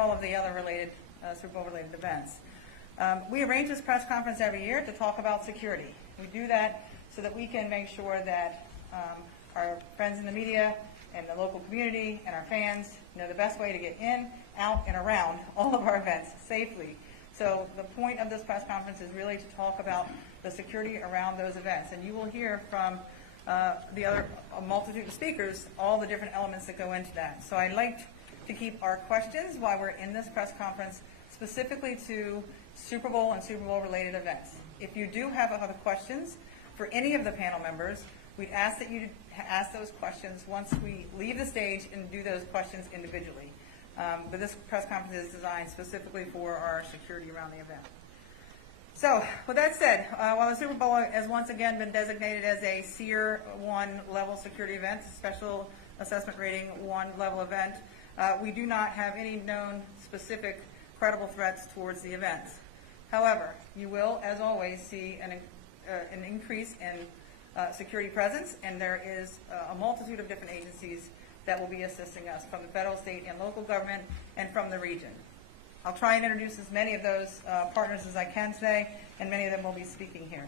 all of the other related Super Bowl related events. We arrange this press conference every year to talk about security. We do that so that we can make sure that our friends in the media and the local community and our fans know the best way to get in, out, and around all of our events safely. So the point of this press conference is really to talk about the security around those events. And you will hear from a multitude of speakers all the different elements that go into that. So I'd like to keep our questions while we're in this press conference specifically to Super Bowl and Super Bowl related events. If you do have other questions for any of the panel members, we'd ask that you ask those questions once we leave the stage and do those questions individually. But this press conference is designed specifically for our security around the event. So, with that said, while the Super Bowl has once again been designated as a SEER 1 level security event, Special Assessment Rating 1 level event, we do not have any known specific credible threats towards the event. However, you will, as always, see an increase in security presence, and there is a multitude of different agencies that will be assisting us from the federal, state, and local government, and from the region. I'll try and introduce as many of those partners as I can today, and many of them will be speaking here.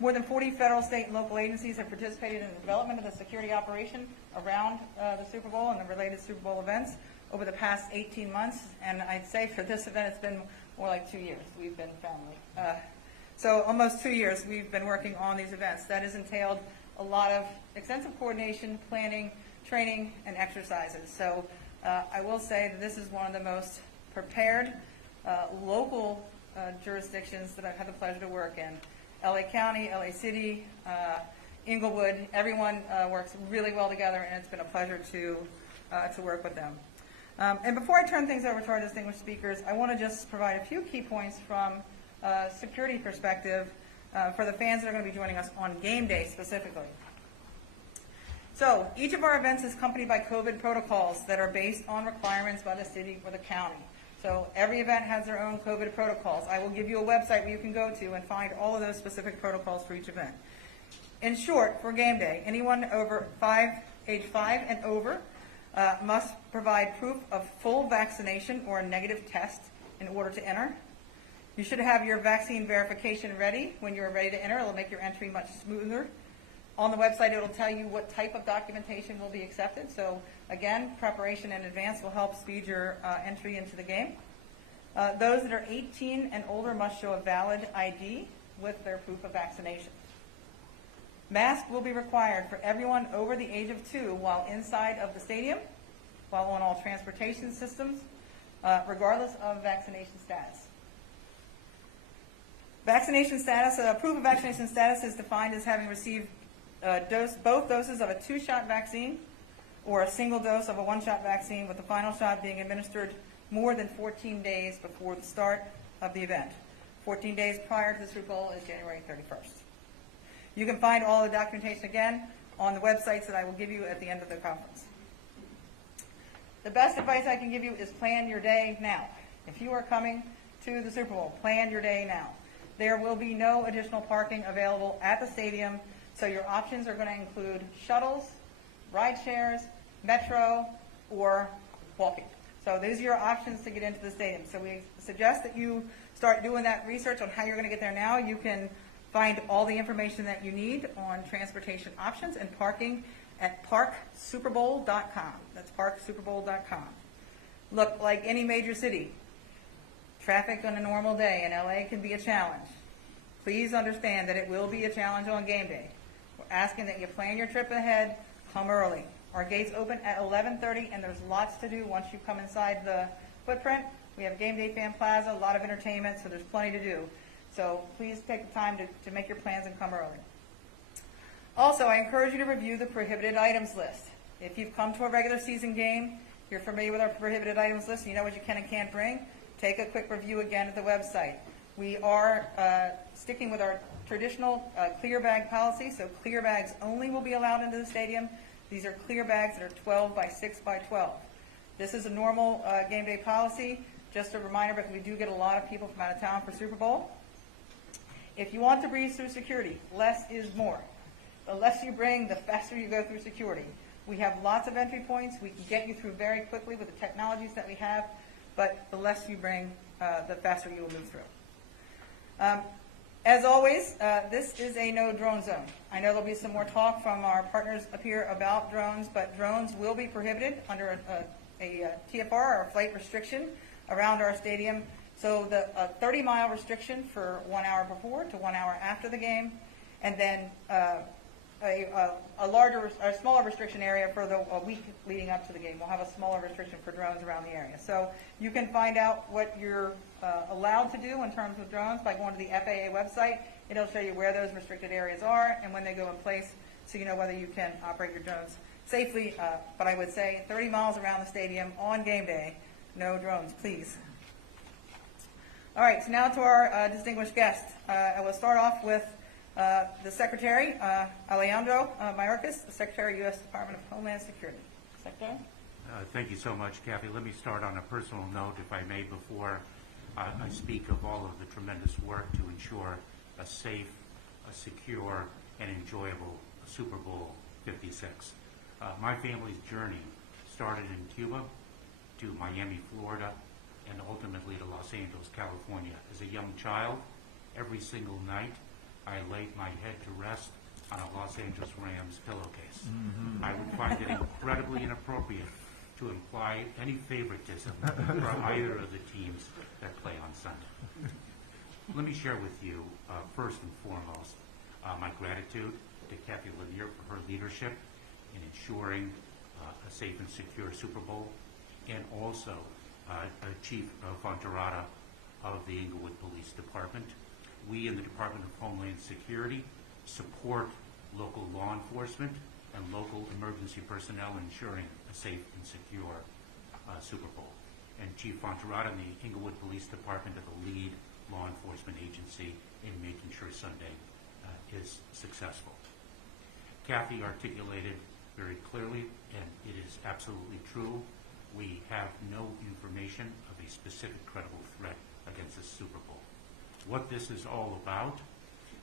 More than 40 federal, state, and local agencies have participated in the development of the security operation around the Super Bowl and the related Super Bowl events over the past 18 months, and I'd say for this event it's been more like 2 years. We've been family. So almost 2 years we've been working on these events. That has entailed a lot of extensive coordination, planning, training, and exercises. So I will say that this is one of the most prepared local jurisdictions that I've had the pleasure to work in. LA County, LA City, Inglewood, everyone works really well together, and it's been a pleasure to work with them. And before I turn things over to our distinguished speakers, I want to just provide a few key points from a security perspective for the fans that are going to be joining us on game day specifically. So each of our events is accompanied by COVID protocols that are based on requirements by the city or the county. So every event has their own COVID protocols. I will give you a website where you can go to and find all of those specific protocols for each event. In short, for game day, anyone over age 5 and over must provide proof of full vaccination or a negative test in order to enter. You should have your vaccine verification ready when you're ready to enter. It'll make your entry much smoother. On the website, it'll tell you what type of documentation will be accepted. So again, preparation in advance will help speed your entry into the game. Those that are 18 and older must show a valid ID with their proof of vaccination. Masks will be required for everyone over the age of 2 while inside of the stadium, while on all transportation systems, regardless of vaccination status. Vaccination status, proof of vaccination status is defined as having received both doses of a 2-shot vaccine or a single dose of a 1-shot vaccine, with the final shot being administered more than 14 days before the start of the event. 14 days prior to the Super Bowl is January 31st. You can find all the documentation again on the websites that I will give you at the end of the conference. The best advice I can give you is plan your day now. If you are coming to the Super Bowl, plan your day now. There will be no additional parking available at the stadium, so your options are going to include shuttles, ride shares, metro, or walking. So these are your options to get into the stadium. So we suggest that you start doing that research on how you're going to get there now. You can find all the information that you need on transportation options and parking at parksuperbowl.com. That's parksuperbowl.com. Look, like any major city, traffic on a normal day in LA can be a challenge. Please understand that it will be a challenge on game day. We're asking that you plan your trip ahead, come early. Our gates open at 11:30, and there's lots to do once you come inside the footprint. We have Game Day Fan Plaza, a lot of entertainment, so there's plenty to do. So please take the time to make your plans and come early. Also, I encourage you to review the prohibited items list. If you've come to a regular season game, you're familiar with our prohibited items list, and you know what you can and can't bring, take a quick review again at the website. We are sticking with our traditional clear bag policy, so clear bags only will be allowed into the stadium. These are clear bags that are 12 by 6 by 12. This is a normal game day policy. Just a reminder, because we do get a lot of people from out of town for Super Bowl. If you want to breeze through security, less is more. The less you bring, the faster you go through security. We have lots of entry points. We can get you through very quickly with the technologies that we have, but the less you bring, the faster you will move through. As always, this is a no drone zone. I know there'll be some more talk from our partners up here about drones, but drones will be prohibited under a TFR or a flight restriction around our stadium. So the 30-mile restriction for 1 hour before to 1 hour after the game, and then a smaller restriction area for a week leading up to the game. We'll have a smaller restriction for drones around the area. So you can find out what you're allowed to do in terms of drones by going to the FAA website. It'll show you where those restricted areas are and when they go in place, so you know whether you can operate your drones safely. But I would say 30 miles around the stadium on game day, no drones, please. All right, so now to our distinguished guest. I will start off with the Secretary, Alejandro Mayorkas, the Secretary, U.S. Department of Homeland Security. Secretary? Thank you so much, Kathy. Let me start on a personal note, if I may, before I speak of all of the tremendous work to ensure a safe, a secure, and enjoyable Super Bowl 56. My family's journey started in Cuba to Miami, Florida, and ultimately to Los Angeles, California. As a young child, every single night, I laid my head to rest on a Los Angeles Rams pillowcase. I would find it incredibly inappropriate to imply any favoritism for either of the teams that play on Sunday. Let me share with you, first and foremost, my gratitude to Kathy Lanier for her leadership in ensuring a safe and secure Super Bowl, and also Chief Fonterrata of the Inglewood Police Department. We in the Department of Homeland Security support local law enforcement and local emergency personnel ensuring a safe and secure Super Bowl. And Chief Fonterrata and the Inglewood Police Department are the lead law enforcement agency in making sure Sunday is successful. Kathy articulated very clearly, and it is absolutely true, we have no information of a specific credible threat against the Super Bowl. What this is all about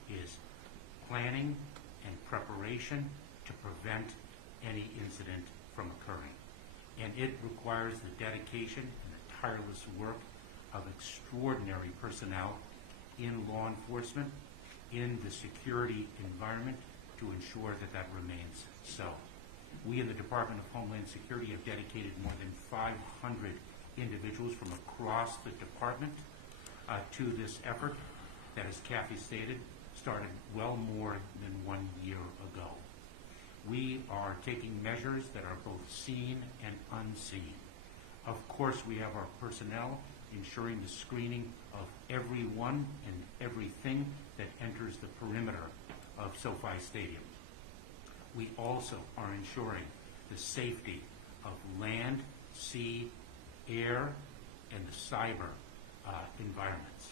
is planning and preparation to prevent any incident from occurring. And it requires the dedication and the tireless work of extraordinary personnel in law enforcement, in the security environment, to ensure that that remains so. We in the Department of Homeland Security have dedicated more than 500 individuals from across the department to this effort that, as Kathy stated, started well more than 1 year ago. We are taking measures that are both seen and unseen. Of course, we have our personnel ensuring the screening of everyone and everything that enters the perimeter of SoFi Stadium. We also are ensuring the safety of land, sea, air, and the cyber environments.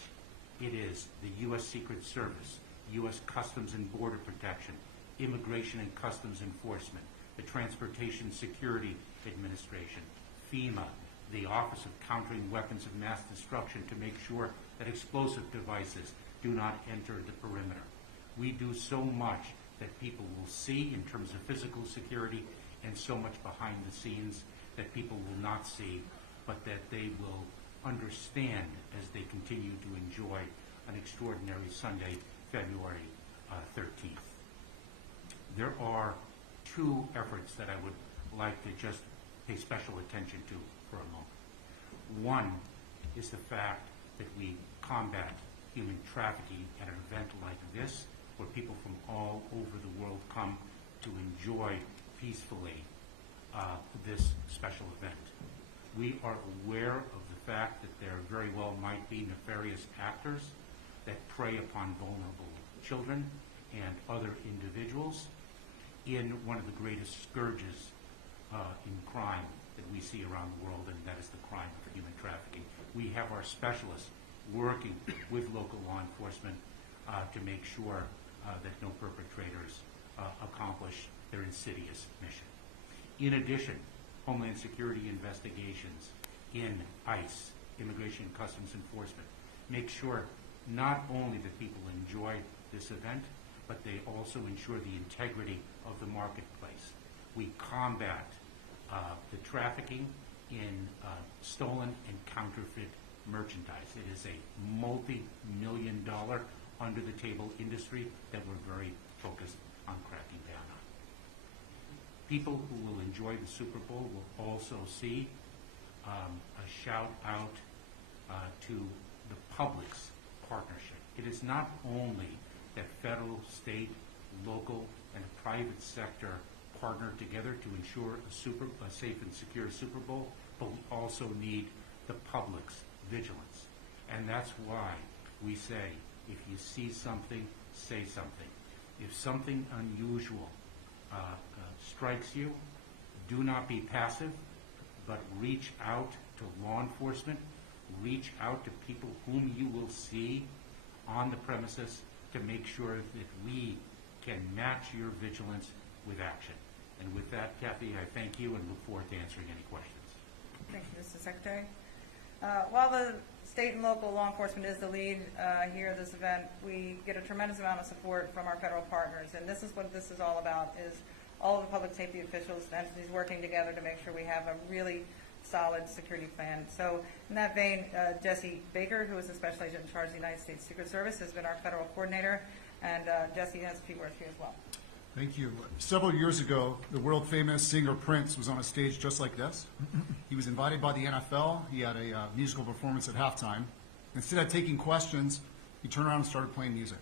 It is the U.S. Secret Service, U.S. Customs and Border Protection, Immigration and Customs Enforcement, the Transportation Security Administration, FEMA, the Office of Countering Weapons of Mass Destruction, to make sure that explosive devices do not enter the perimeter. We do so much that people will see in terms of physical security, and so much behind the scenes that people will not see, but that they will understand as they continue to enjoy an extraordinary Sunday, February 13th. There are two efforts that I would like to just pay special attention to for a moment. One is the fact that we combat human trafficking at an event like this, where people from all over the world come to enjoy peacefully this special event. We are aware of the fact that there very well might be nefarious actors that prey upon vulnerable children and other individuals in one of the greatest scourges in crime that we see around the world, and that is the crime of human trafficking. We have our specialists working with local law enforcement to make sure that no perpetrators accomplish their insidious mission. In addition, Homeland Security investigations in ICE, Immigration and Customs Enforcement, make sure not only that people enjoy this event, but they also ensure the integrity of the marketplace. we combat the trafficking in stolen and counterfeit merchandise. It is a multi-million-dollar under-the-table industry that we're very focused on cracking down on. People who will enjoy the Super Bowl will also see a shout out to the public's partnership. It is not only that federal, state, local, and private sector partner together to ensure a safe and secure Super Bowl, but we also need the public's vigilance. And that's why we say, if you see something, say something. If something unusual strikes you, do not be passive, but reach out to law enforcement, reach out to people whom you will see on the premises to make sure that we can match your vigilance with action. And with that, Kathy, I thank you and look forward to answering any questions. Thank you, Mr. Secretary. While the state and local law enforcement is the lead here at this event, we get a tremendous amount of support from our federal partners, and this is what this is all about, is all of the public safety officials and entities working together to make sure we have a really solid security plan. So in that vein, Jesse Baker, who is the Special Agent in charge of the United States Secret Service, has been our federal coordinator, and Jesse has a few words here as well. Thank you. Several years ago, the world-famous singer Prince was on a stage just like this. He was invited by the NFL. He had a musical performance at halftime. Instead of taking questions, he turned around and started playing music.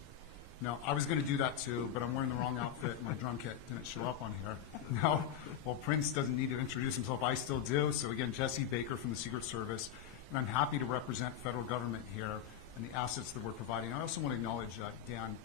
Now, I was going to do that too, but I'm wearing the wrong outfit. My drum kit didn't show up on here. Now, well, Prince doesn't need to introduce himself. I still do. So again, Jesse Baker from the Secret Service, and I'm happy to represent federal government here and the assets that we're providing. I also want to acknowledge Dan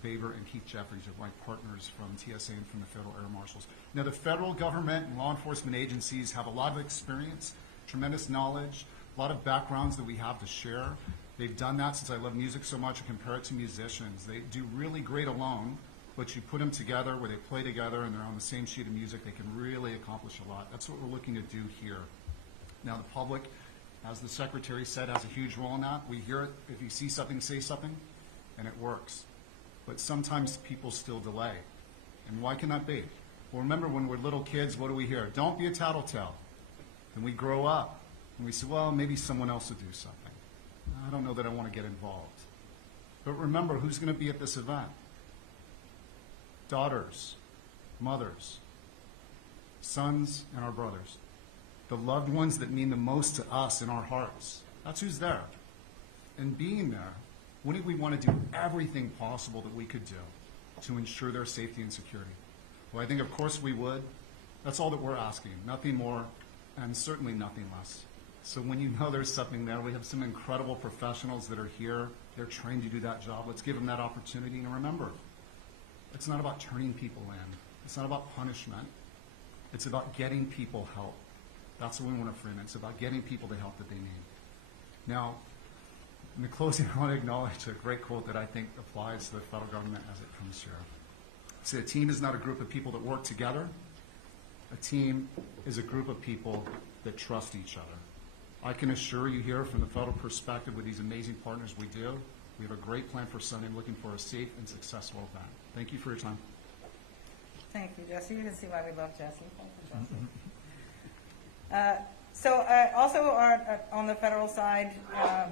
Baber and Keith Jeffries are my partners from TSA and from the Federal Air Marshals. Now, the federal government and law enforcement agencies have a lot of experience, tremendous knowledge, a lot of backgrounds that we have to share. They've done that since I love music so much. I compare it to musicians. They do really great alone, but you put them together where they play together and they're on the same sheet of music, they can really accomplish a lot. That's what we're looking to do here. Now, the public, as the Secretary said, has a huge role in that. We hear it. If you see something, say something, and it works. But sometimes people still delay. And why can that be? Well, remember when we're little kids, what do we hear? Don't be a tattletale. And we grow up, and we say, well, maybe someone else will do something. I don't know that I want to get involved. But remember, who's going to be at this event? Daughters, mothers, sons, and our brothers. The loved ones that mean the most to us in our hearts. That's who's there. And being there, wouldn't we want to do everything possible that we could do to ensure their safety and security? Well, I think of course we would. That's all that we're asking. Nothing more, and certainly nothing less. So when you know there's something there, we have some incredible professionals that are here. They're trained to do that job. Let's give them that opportunity. And remember, it's not about turning people in. It's not about punishment. It's about getting people help. That's what we want to frame it. It's about getting people the help that they need. Now, in the closing, I want to acknowledge a great quote that I think applies to the federal government as it comes here. See, a team is not a group of people that work together. A team is a group of people that trust each other. I can assure you here from the federal perspective with these amazing partners we do, we have a great plan for Sunday, looking for a safe and successful event. Thank you for your time. Thank you, Jesse. You can see why we love Jesse. Thank you, Jesse. Also on the federal side,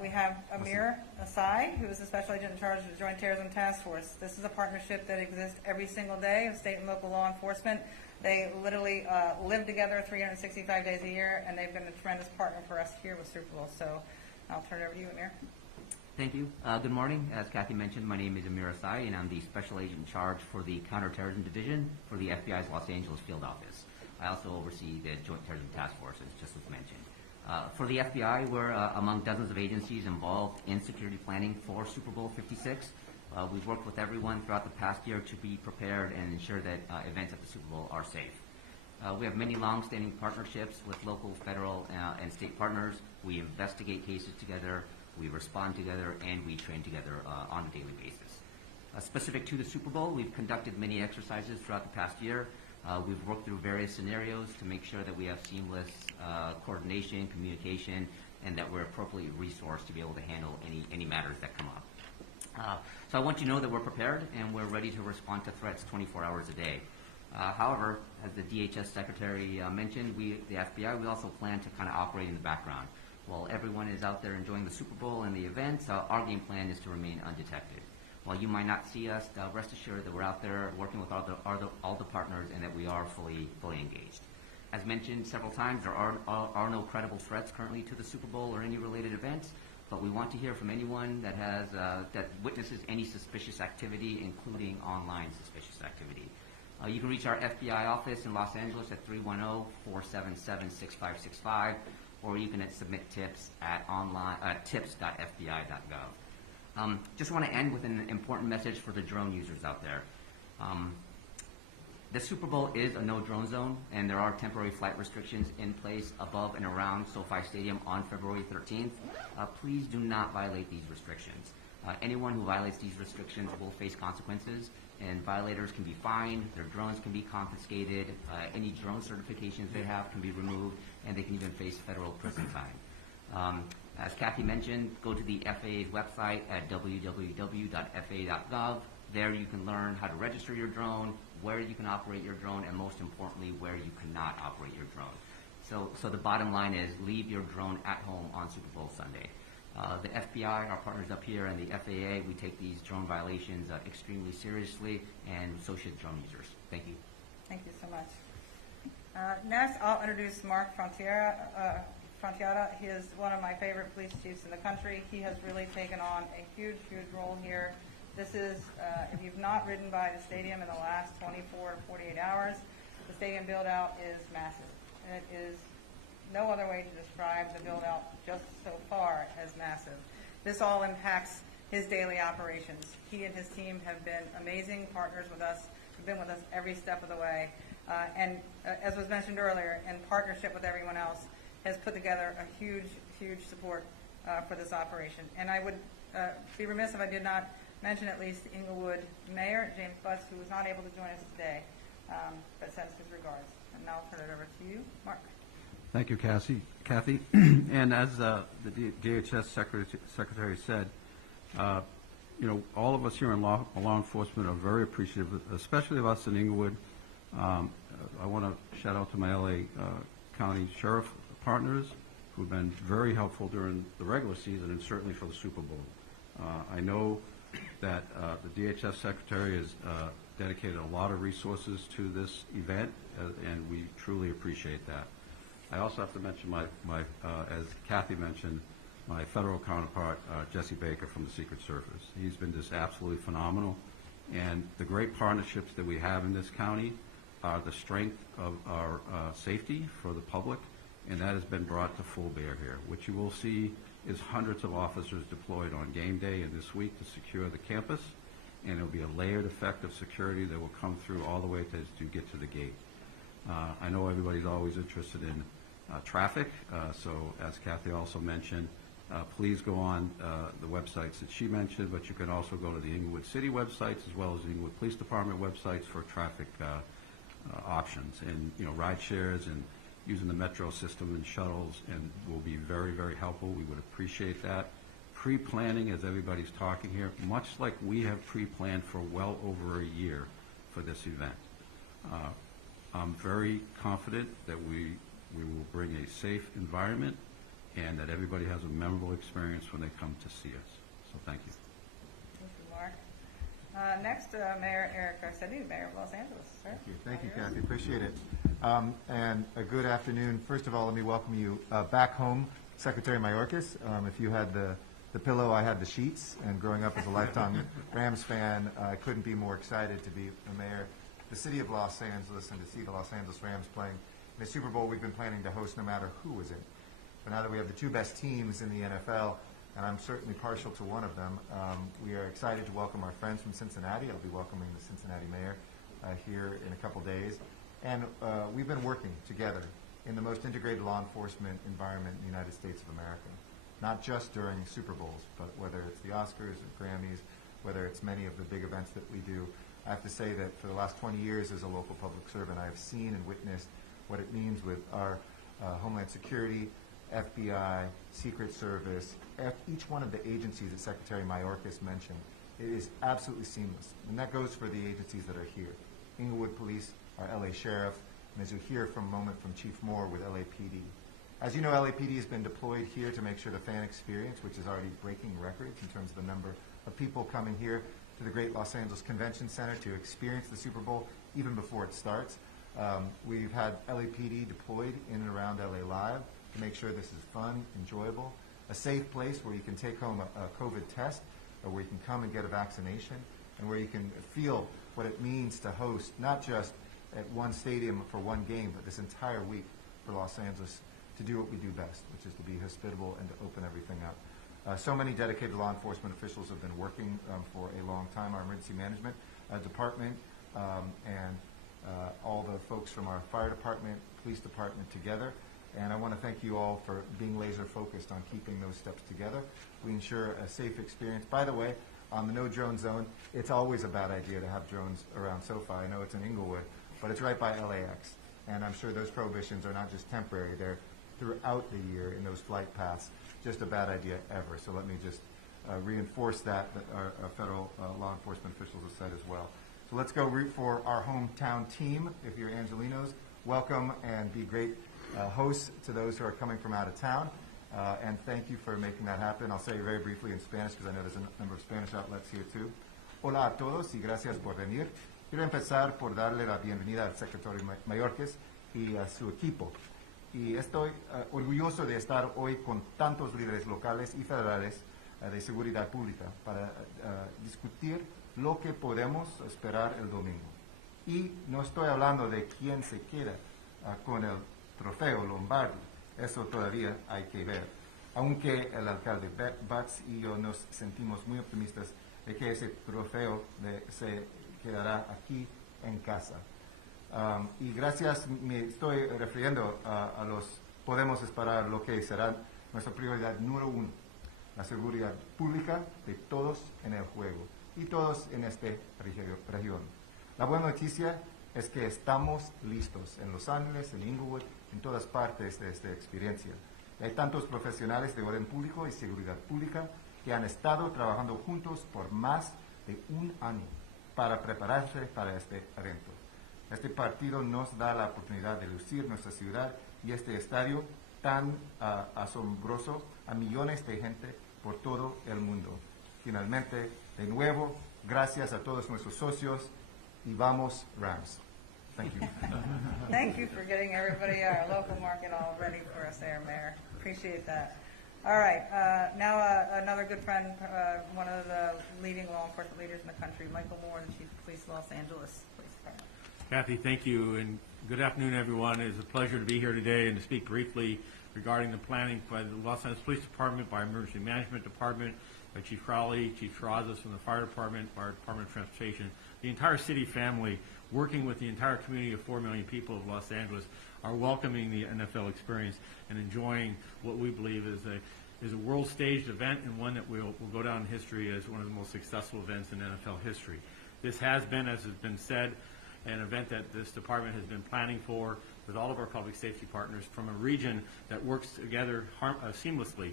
we have Amir Asai, who is the Special Agent in charge of the Joint Terrorism Task Force. This is a partnership that exists every single day of state and local law enforcement. They literally live together 365 days a year, and they've been a tremendous partner for us here with Super Bowl. So I'll turn it over to you, Amir. Thank you. Good morning. As Kathy mentioned, my name is Amir Asai, and I'm the Special Agent in charge for the Counter-terrorism Division for the FBI's Los Angeles Field Office. I also oversee the Joint Terrorism Task Force, as just was mentioned. For the FBI, we're among dozens of agencies involved in security planning for Super Bowl 56. We've worked with everyone throughout the past year to be prepared and ensure that events at the Super Bowl are safe. We have many long-standing partnerships with local, federal, and state partners. We investigate cases together, we respond together, and we train together on a daily basis. Specific to the Super Bowl, we've conducted many exercises throughout the past year. We've worked through various scenarios to make sure that we have seamless coordination, communication, and that we're appropriately resourced to be able to handle any matters that come up. So I want you to know that we're prepared and we're ready to respond to threats 24 hours a day. However, as the DHS Secretary mentioned, the FBI, we also plan to kind of operate in the background. While everyone is out there enjoying the Super Bowl and the events, our game plan is to remain undetected. While you might not see us, rest assured that we're out there working with all the partners and that we are fully engaged. As mentioned several times, there are no credible threats currently to the Super Bowl or any related events, but we want to hear from anyone that witnesses any suspicious activity, including online suspicious activity. You can reach our FBI office in Los Angeles at 310-477-6565, or you can submit tips at tips.fbi.gov. Just want to end with an important message for the drone users out there. The Super Bowl is a no-drone zone, and there are temporary flight restrictions in place above and around SoFi Stadium on February 13th. Please do not violate these restrictions. Anyone who violates these restrictions will face consequences, and violators can be fined, their drones can be confiscated, any drone certifications they have can be removed, and they can even face federal prison time. As Kathy mentioned, go to the FAA's website at www.faa.gov. There you can learn how to register your drone, where you can operate your drone, and most importantly, where you cannot operate your drone. So the bottom line is leave your drone at home on Super Bowl Sunday. The FBI, our partners up here, and the FAA, we take these drone violations extremely seriously, and so should drone users. Thank you. Thank you so much. Next, I'll introduce Mark Frontiera. He is one of my favorite police chiefs in the country. He has really taken on a huge role here. This is, if you've not ridden by the stadium in the last 24 to 48 hours, the stadium build-out is massive. And it is no other way to describe the build-out just so far as massive. This all impacts his daily operations. He and his team have been amazing partners with us. Have been with us every step of the way. And as was mentioned earlier, in partnership with everyone else, has put together a huge support for this operation. And I would be remiss if I did not mention at least the Inglewood Mayor, James Butts, who was not able to join us today, but sends his regards. And now I'll turn it over to you, Mark. Thank you, Kathy. And as the DHS Secretary said, all of us here in law enforcement are very appreciative, especially of us in Inglewood. I want to shout out to my LA County Sheriff partners who've been very helpful during the regular season and certainly for the Super Bowl. I know that the DHS Secretary has dedicated a lot of resources to this event, and we truly appreciate that. I also have to mention as Kathy mentioned, my federal counterpart, Jesse Baker from the Secret Service. He's been just absolutely phenomenal, and the great partnerships that we have in this county are the strength of our safety for the public, and that has been brought to full bear here. What you will see is hundreds of officers deployed on game day and this week to secure the campus, and it'll be a layered effect of security that will come through all the way to get to the gate. I know everybody's always interested in traffic, so as Kathy also mentioned, please go on the websites that she mentioned, but you can also go to the Inglewood City websites as well as the Inglewood Police Department websites for traffic options, and ride shares and using the metro system and shuttles, and will be very helpful. We would appreciate that. Pre-planning, as everybody's talking here, much like we have pre-planned for well over a year for this event. I'm very confident that we will bring a safe environment and that everybody has a memorable experience when they come to see us. So thank you. Thank you, Mark. Next, Mayor Eric Garcetti, Mayor of Los Angeles. Sir. Thank you, Kathy. Appreciate it. And a good afternoon. First of all, let me welcome you back home, Secretary Mayorkas. If you had the pillow, I had the sheets. And growing up as a lifetime Rams fan, I couldn't be more excited to be the mayor, the city of Los Angeles, and to see the Los Angeles Rams playing in a Super Bowl we've been planning to host no matter who was in. But now that we have the two best teams in the NFL, and I'm certainly partial to one of them, we are excited to welcome our friends from Cincinnati. I'll be welcoming the Cincinnati mayor here in a couple days. And we've been working together in the most integrated law enforcement environment in the United States of America, not just during Super Bowls, but whether it's the Oscars or Grammys, whether it's many of the big events that we do. I have to say that for the last 20 years as a local public servant, I have seen and witnessed what it means with our Homeland Security, FBI, Secret Service, each one of the agencies that Secretary Mayorkas mentioned. It is absolutely seamless. And that goes for the agencies that are here. Inglewood Police, our LA Sheriff, and as you'll hear from a moment from Chief Moore with LAPD. As you know, LAPD has been deployed here to make sure the fan experience, which is already breaking records in terms of the number of people coming here to the great Los Angeles Convention Center to experience the Super Bowl even before it starts. We've had LAPD deployed in and around LA Live to make sure this is fun, enjoyable, a safe place where you can take home a COVID test, or where you can come and get a vaccination, and where you can feel what it means to host not just at one stadium for one game, but this entire week for Los Angeles to do what we do best, which is to be hospitable and to open everything up. So many dedicated law enforcement officials have been working for a long time. Our emergency management department and all the folks from our fire department, police department together. And I want to thank you all for being laser focused on keeping those steps together. We ensure a safe experience. By the way, on the no drone zone, it's always a bad idea to have drones around SoFi. I know it's in Inglewood, but it's right by LAX. And I'm sure those prohibitions are not just temporary. They're throughout the year in those flight paths. Just a bad idea ever. So let me just reinforce that our federal law enforcement officials have said as well. So let's go root for our hometown team. If you're Angelinos, welcome and be great hosts to those who are coming from out of town. And thank you for making that happen. I'll say it very briefly in Spanish because I know there's a number of Spanish outlets here too. Hola a todos y gracias por venir. Quiero empezar por darle la bienvenida al secretario Mayorkas y a su equipo. Y estoy orgulloso de estar hoy con tantos líderes locales y federales de seguridad pública para discutir lo que podemos esperar el domingo. Y no estoy hablando de quién se queda con el trofeo Lombardi, eso todavía hay que ver. Aunque el alcalde Butts y yo nos sentimos muy optimistas de que ese trofeo se quedará aquí en casa. Y gracias, me estoy refiriendo a los, podemos esperar lo que será nuestra prioridad número uno, la seguridad pública de todos en el juego y todos en esta región. La buena noticia es que estamos listos en Los Ángeles, en Inglewood, en todas partes de esta experiencia. Hay tantos profesionales de orden público y seguridad pública que han estado trabajando juntos por más de un año para prepararse para este evento. Este partido nos da la oportunidad de lucir nuestra ciudad y este estadio tan asombroso a millones de gente por todo el mundo. Finalmente, de nuevo, gracias a todos nuestros socios y vamos Rams. Thank you. Thank you for getting everybody, our local market, all ready for us there, Mayor. Appreciate that. All right, now another good friend, one of the leading law enforcement leaders in the country, Michael Moore, the Chief of Police of Los Angeles Police Department. Kathy, thank you, and good afternoon, everyone. It is a pleasure to be here today and to speak briefly regarding the planning by the Los Angeles Police Department, by Emergency Management Department, by Chief Crowley, Chief Terrazas from the Fire Department, Fire Department of Transportation, the entire city family, working with the entire community of 4 million people of Los Angeles, are welcoming the NFL experience and enjoying what we believe is a world-staged event and one that will go down in history as one of the most successful events in NFL history. This has been, as has been said, an event that this department has been planning for with all of our public safety partners from a region that works together seamlessly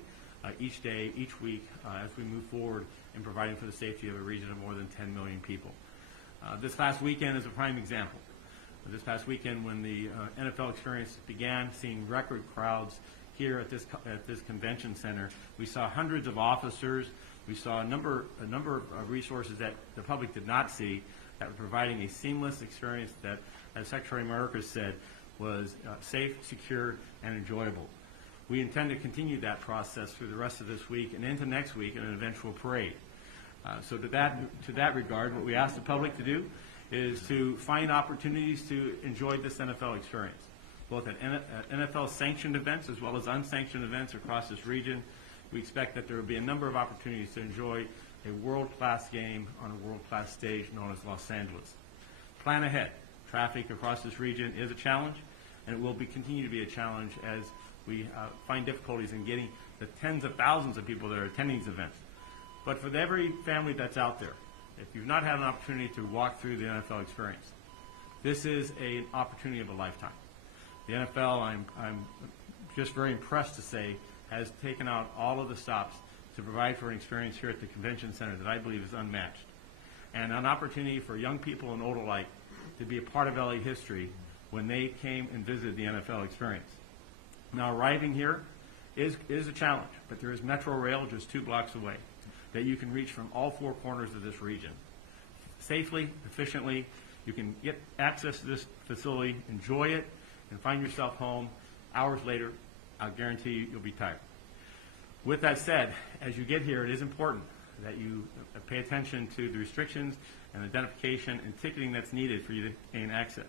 each day, each week, as we move forward in providing for the safety of a region of more than 10 million people. This past weekend is a prime example. This past weekend, when the NFL experience began, seeing record crowds here at this convention center, we saw hundreds of officers. We saw a number of resources that the public did not see that were providing a seamless experience that, as Secretary Mayorkas said, was safe, secure, and enjoyable. We intend to continue that process through the rest of this week and into next week in an eventual parade. So to that regard, what we ask the public to do is to find opportunities to enjoy this NFL experience, both at NFL-sanctioned events as well as unsanctioned events across this region. We expect that there will be a number of opportunities to enjoy a world-class game on a world-class stage known as Los Angeles. Plan ahead. Traffic across this region is a challenge, and it will continue to be a challenge as we find difficulties in getting the tens of thousands of people that are attending these events. But for every family that's out there, if you've not had an opportunity to walk through the NFL experience, this is an opportunity of a lifetime. The NFL, I'm just very impressed to say, has taken out all of the stops to provide for an experience here at the convention center that I believe is unmatched. And an opportunity for young people and old alike to be a part of LA history when they came and visited the NFL experience. Now, arriving here is a challenge, but there is Metro Rail just 2 blocks away that you can reach from all 4 corners of this region. Safely, efficiently, you can get access to this facility, enjoy it, and find yourself home hours later. I'll guarantee you, you'll be tired. With that said, as you get here, it is important that you pay attention to the restrictions and identification and ticketing that's needed for you to gain access.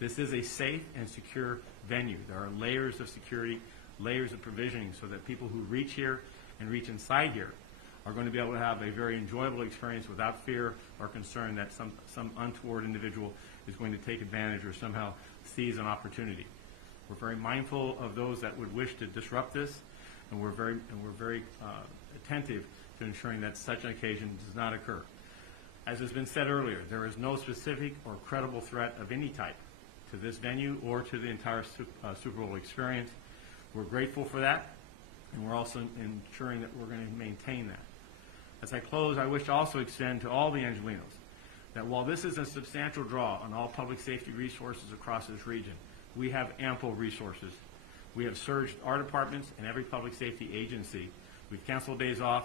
This is a safe and secure venue. There are layers of security, layers of provisioning so that people who reach here and reach inside here are going to be able to have a very enjoyable experience without fear or concern that some untoward individual is going to take advantage or somehow seize an opportunity. We're very mindful of those that would wish to disrupt this, and we're very attentive to ensuring that such an occasion does not occur. As has been said earlier, there is no specific or credible threat of any type to this venue or to the entire Super Bowl experience. We're grateful for that, and we're also ensuring that we're going to maintain that. As I close, I wish to also extend to all the Angelenos that while this is a substantial draw on all public safety resources across this region, we have ample resources. We have surged our departments and every public safety agency. We've canceled days off.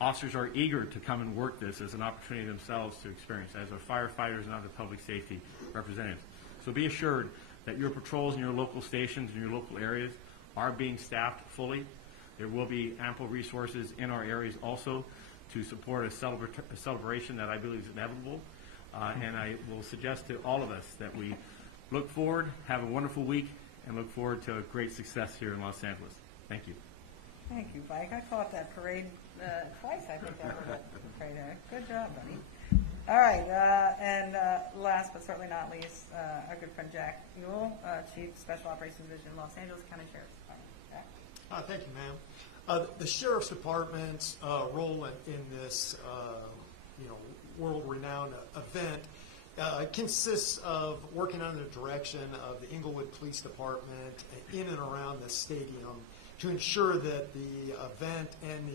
Officers are eager to come and work this as an opportunity themselves to experience, as are firefighters and other public safety representatives. So be assured that your patrols in your local stations and your local areas are being staffed fully. There will be ample resources in our areas also to support a celebration that I believe is inevitable. And I will suggest to all of us that we look forward, have a wonderful week, and look forward to a great success here in Los Angeles. Thank you. Thank you, Mike. I caught that parade twice, I think, over that parade there. Good job, buddy. All right, and last but certainly not least, our good friend Jack Ewell, Chief Special Operations Division, Los Angeles County Sheriff's Department. Jack? Thank you, ma'am. The Sheriff's Department's role in this, world-renowned event consists of working under the direction of the Inglewood Police Department in and around the stadium to ensure that the event and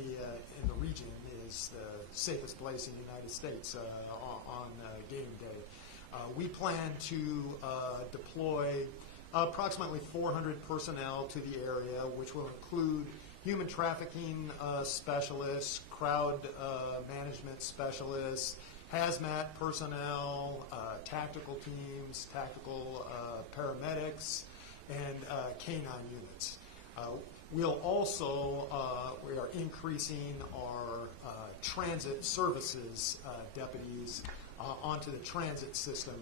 the region is the safest place in the United States on game day. We plan to deploy approximately 400 personnel to the area, which will include human trafficking specialists, crowd management specialists, hazmat personnel, tactical teams, tactical paramedics, and K-9 units. We'll also, we are increasing our transit services deputies onto the transit system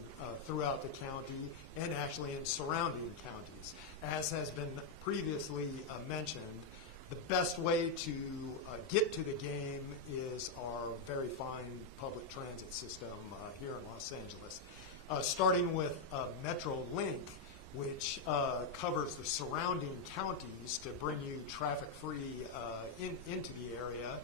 throughout the county and actually in surrounding counties. As has been previously mentioned, the best way to get to the game is our very fine public transit system here in Los Angeles. Starting with MetroLink, which covers the surrounding counties to bring you traffic-free into the area.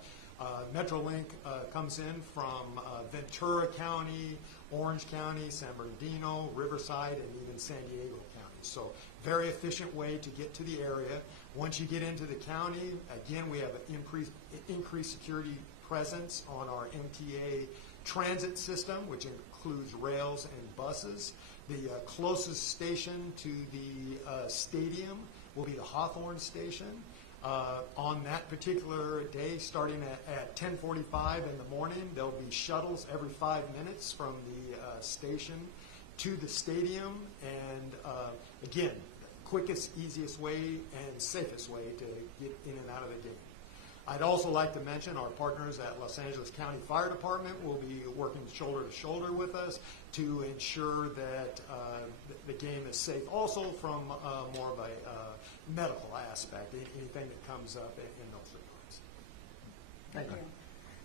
MetroLink comes in from Ventura County, Orange County, San Bernardino, Riverside, and even San Diego County. So very efficient way to get to the area. Once you get into the county, again, we have an increased security presence on our MTA transit system, which includes rails and buses. The closest station to the stadium will be the Hawthorne station. On that particular day, starting at 10:45 in the morning, there'll be shuttles every 5 minutes from the station to the stadium. And again, quickest, easiest way and safest way to get in and out of the game. I'd also like to mention our partners at Los Angeles County Fire Department will be working shoulder to shoulder with us to ensure that the game is safe. Also from more of a medical aspect, anything that comes up in those regards. Thank you.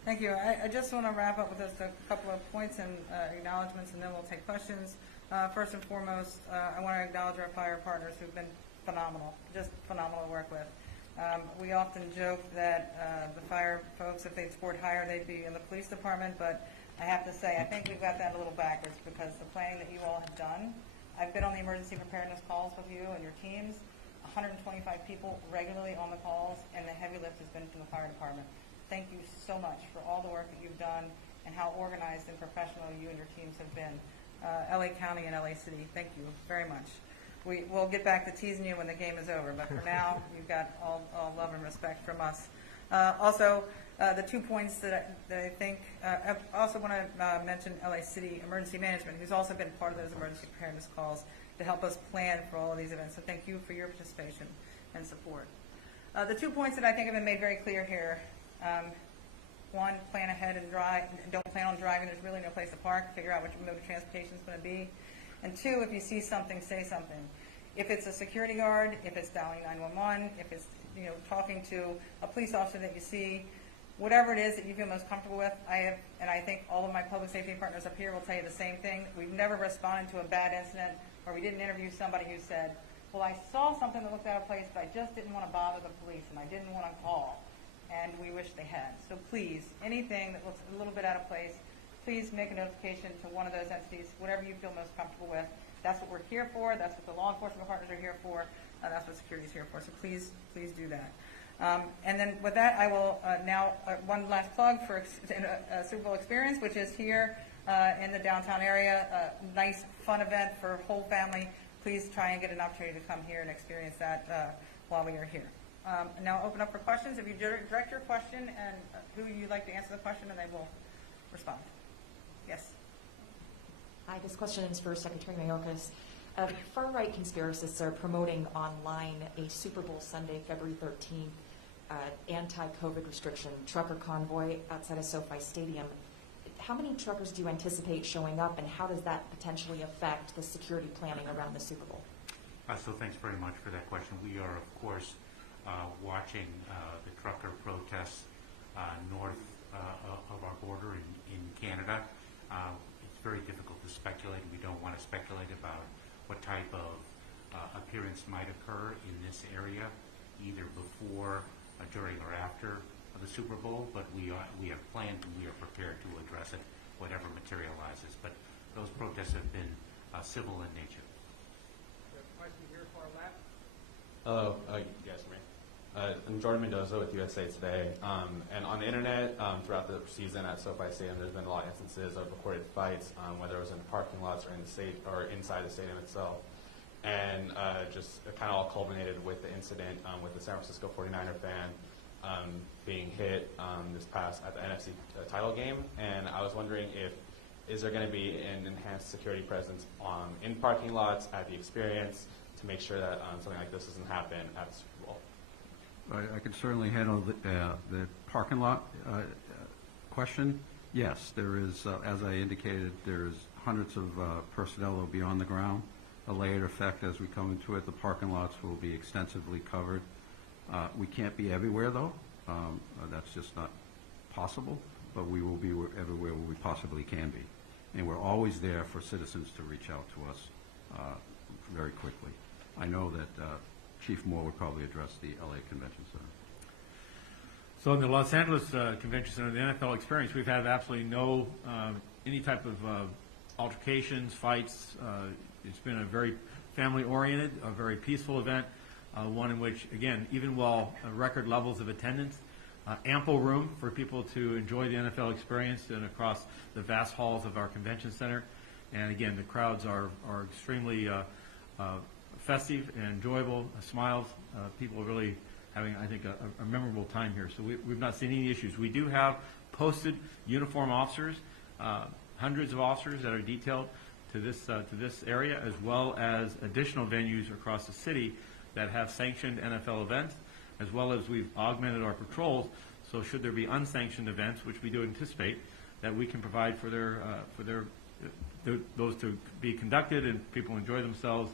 Thank you. I just want to wrap up with just a couple of points and acknowledgments, and then we'll take questions. First and foremost, I want to acknowledge our fire partners who've been phenomenal, just phenomenal to work with. We often joke that the fire folks, if they'd scored higher, they'd be in the police department, but I have to say, I think we've got that a little backwards because the planning that you all have done, I've been on the emergency preparedness calls with you and your teams, 125 people regularly on the calls, and the heavy lift has been from the fire department. Thank you so much for all the work that you've done and how organized and professional you and your teams have been. LA County and LA City. Thank you very much. We'll get back to teasing you when the game is over, but for now, you've got all love and respect from us. Also, the 2 points that I think, I also want to mention LA City Emergency Management, who's also been part of those emergency preparedness calls to help us plan for all of these events. So thank you for your participation and support. The 2 points that I think have been made very clear here. One, plan ahead and drive. Don't plan on driving. There's really no place to park. Figure out what your mode of transportation is going to be. And two, if you see something, say something. If it's a security guard, if it's dialing 911, if it's talking to a police officer that you see, whatever it is that you feel most comfortable with, I think all of my public safety partners up here will tell you the same thing. We've never responded to a bad incident, or we didn't interview somebody who said, well, I saw something that looked out of place, but I just didn't want to bother the police, and I didn't want to call, and we wish they had. So please, anything that looks a little bit out of place, please make a notification to one of those entities, whatever you feel most comfortable with. That's what we're here for. That's what the law enforcement partners are here for. That's what security is here for. So please do that. And then with that, I will now, one last plug for Super Bowl Experience, which is here in the downtown area. A nice, fun event for whole family. Please try and get an opportunity to come here and experience that while we are here. Now I'll open up for questions. If you direct your question and who you'd like to answer the question, and they will respond. Yes. Hi, this question is for Secretary Mayorkas. Far-right conspiracists are promoting online a Super Bowl Sunday, February 13th, anti-COVID restriction trucker convoy outside of SoFi Stadium. How many truckers do you anticipate showing up, and how does that potentially affect the security planning around the Super Bowl? So thanks very much for that question. We are, of course, watching the trucker protests north of our border in Canada. It's very difficult to speculate. We don't want to speculate about what type of appearance might occur in this area, either before, during, or after the Super Bowl. But we have planned and we are prepared to address it, whatever materializes. But those protests have been civil in nature. Question here for left. Hello, you guys hear me? I'm Jordan Mendoza with USA Today. And on the internet, throughout the season at SoFi Stadium, there's been a lot of instances of recorded fights, whether it was in the parking lots or in the state or inside the stadium itself. And just it kind of all culminated with the incident with the San Francisco 49er fan being hit this past at the NFC title game. And I was wondering is there going to be an enhanced security presence in parking lots at the experience to make sure that something like this doesn't happen at the Super Bowl? I can certainly handle the parking lot question. Yes, there is, as I indicated, there's hundreds of personnel that will be on the ground. A layered effect as we come into it. The parking lots will be extensively covered. We can't be everywhere, though. That's just not possible, but we will be everywhere where we possibly can be. And we're always there for citizens to reach out to us very quickly. I know that Chief Moore would probably address the LA Convention Center. So in the Los Angeles Convention Center, the NFL experience, we've had absolutely no any type of altercations, fights. It's been a very family-oriented, a very peaceful event, one in which, again, even while record levels of attendance, ample room for people to enjoy the NFL experience and across the vast halls of our convention center. And again, the crowds are extremely festive and enjoyable, smiles. People are really having, I think, a memorable time here. So we've not seen any issues. We do have posted uniform officers, hundreds of officers that are detailed to this area, as well as additional venues across the city that have sanctioned NFL events, as well as we've augmented our patrols. So should there be unsanctioned events, which we do anticipate, that we can provide for those to be conducted and people enjoy themselves.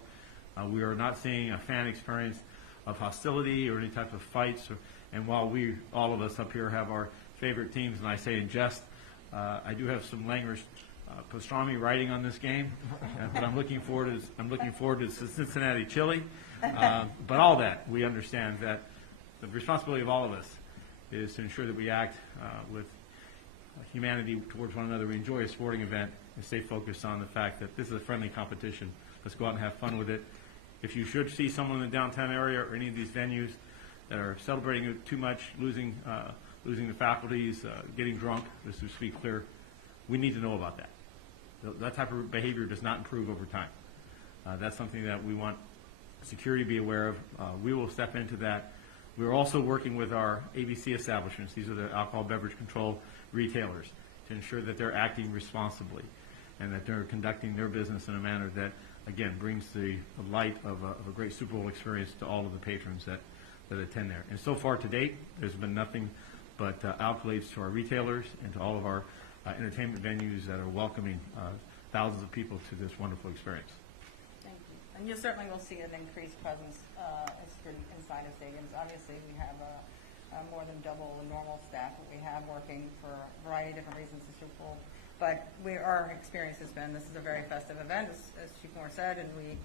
We are not seeing a fan experience of hostility or any type of fights. And while all of us up here have our favorite teams, and I say in jest, I do have some language pastrami writing on this game, but I'm looking forward to Cincinnati chili. But all that, we understand that the responsibility of all of us is to ensure that we act with humanity towards one another. We enjoy a sporting event and stay focused on the fact that this is a friendly competition. Let's go out and have fun with it. If you should see someone in the downtown area or any of these venues that are celebrating it too much, losing the faculties, getting drunk, just to speak clear, we need to know about that. that type of behavior does not improve over time. That's something that we want security to be aware of. We will step into that. We're also working with our ABC establishments. These are the alcohol beverage control retailers, to ensure that they're acting responsibly and that they're conducting their business in a manner that, again, brings the light of a great Super Bowl experience to all of the patrons that attend there. And so far to date, there's been nothing but accolades to our retailers and to all of our entertainment venues that are welcoming thousands of people to this wonderful experience. Thank you. And you certainly will see an increased presence in security inside of stadiums. Obviously, we have more than double the normal staff that we have working for a variety of different reasons in Super Bowl. But our experience has been this is a very festive event, as Chief Moore said, and we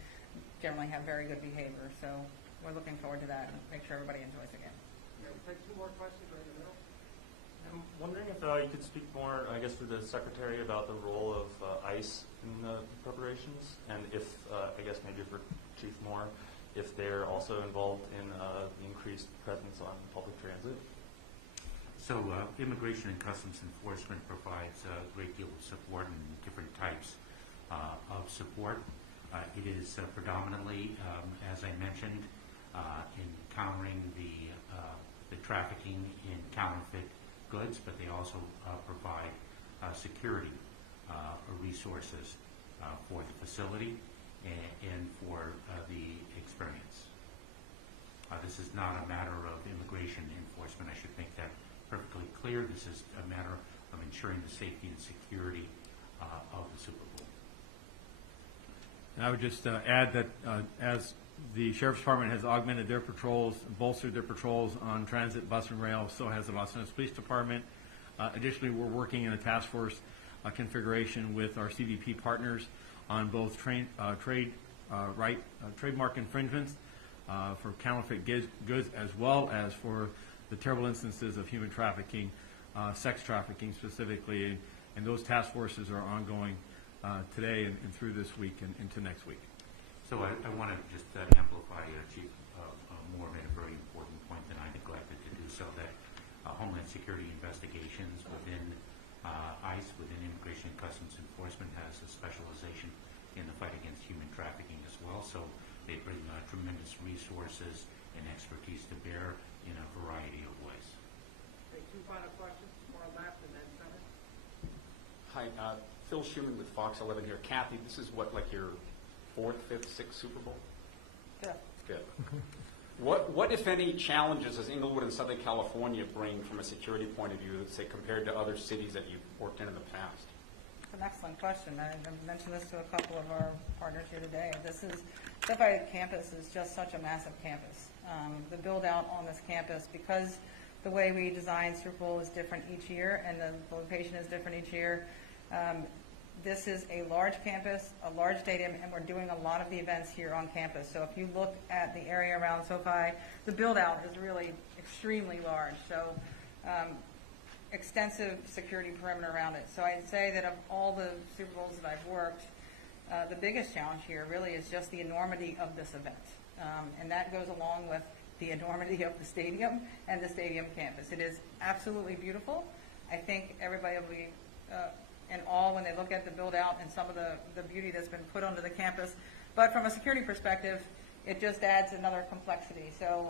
generally have very good behavior. So we're looking forward to that and make sure everybody enjoys the game. Yeah, we'll take two more questions right in the middle. I'm wondering if you could speak more, I guess, to the Secretary about the role of ICE in the preparations, and if, I guess maybe for Chief Moore, if they're also involved in the increased presence on public transit. So Immigration and Customs Enforcement provides a great deal of support and different types of support. It is predominantly, as I mentioned, in countering the trafficking in counterfeit goods, but they also provide security resources for the facility and for the experience. This is not a matter of immigration enforcement. I should make that perfectly clear. This is a matter of ensuring the safety and security of the Super Bowl. And I would just add that as the Sheriff's Department has augmented their patrols, bolstered their patrols on transit, bus, and rail, so has the Los Angeles Police Department. Additionally, we're working in a task force configuration with our CBP partners on both trademark infringements for counterfeit goods, as well as for the terrible instances of human trafficking, sex trafficking specifically, and those task forces are ongoing today and through this week and into next week. So I want to just amplify Chief Moore made a very important point that I neglected to do so, that Homeland Security investigations within ICE, within Immigration and Customs Enforcement, has a specialization in the fight against human trafficking as well. So they bring tremendous resources and expertise to bear in a variety of ways. Okay, two final questions, more left and then center. Hi, Phil Schuman with Fox 11 here. Kathy, this is what, like your fourth, fifth, sixth Super Bowl? Good. Good. What, if any, challenges does Inglewood and Southern California bring from a security point of view, say, compared to other cities that you've worked in the past? It's an excellent question. I mentioned this to a couple of our partners here today. SoFi campus is just such a massive campus. The build out on this campus, because the way we design Super Bowl is different each year and the location is different each year. This is a large campus, a large stadium, and we're doing a lot of the events here on campus. So if you look at the area around SoFi, the build out is really extremely large. So extensive security perimeter around it. So I'd say that of all the Super Bowls that I've worked, the biggest challenge here really is just the enormity of this event. And that goes along with the enormity of the stadium and the stadium campus. It is absolutely beautiful. I think everybody will be in awe when they look at the build out and some of the beauty that's been put onto the campus. But from a security perspective, it just adds another complexity. So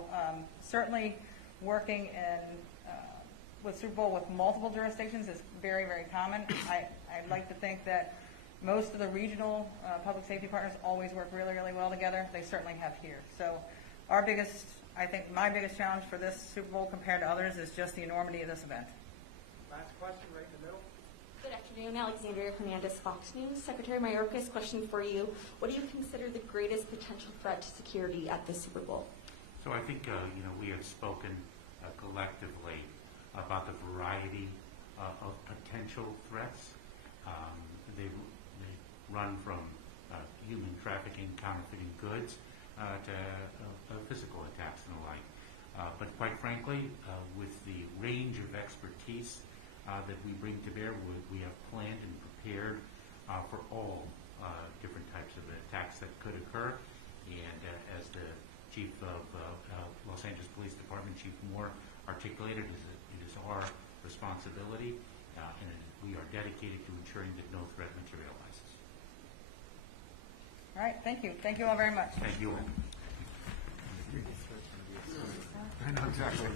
certainly working with Super Bowl with multiple jurisdictions is very, very common. I'd like to think that most of the regional public safety partners always work really, really well together. They certainly have here. So my biggest challenge for this Super Bowl compared to others is just the enormity of this event. Last question right in the middle. Good afternoon, Alexandria Hernandez, Fox News. Secretary Mayorkas, question for you. What do you consider the greatest potential threat to security at the Super Bowl? So I think we have spoken collectively about the variety of potential threats. They run from human trafficking, counterfeiting goods, to physical attacks and the like. But quite frankly, with the range of expertise that we bring to bear, we have planned and prepared for all different types of attacks that could occur. And as the Chief of Los Angeles Police Department, Chief Moore, articulated, it is our responsibility and we are dedicated to ensuring that no threat materializes. All right, thank you. Thank you all very much. Thank you all. I know exactly.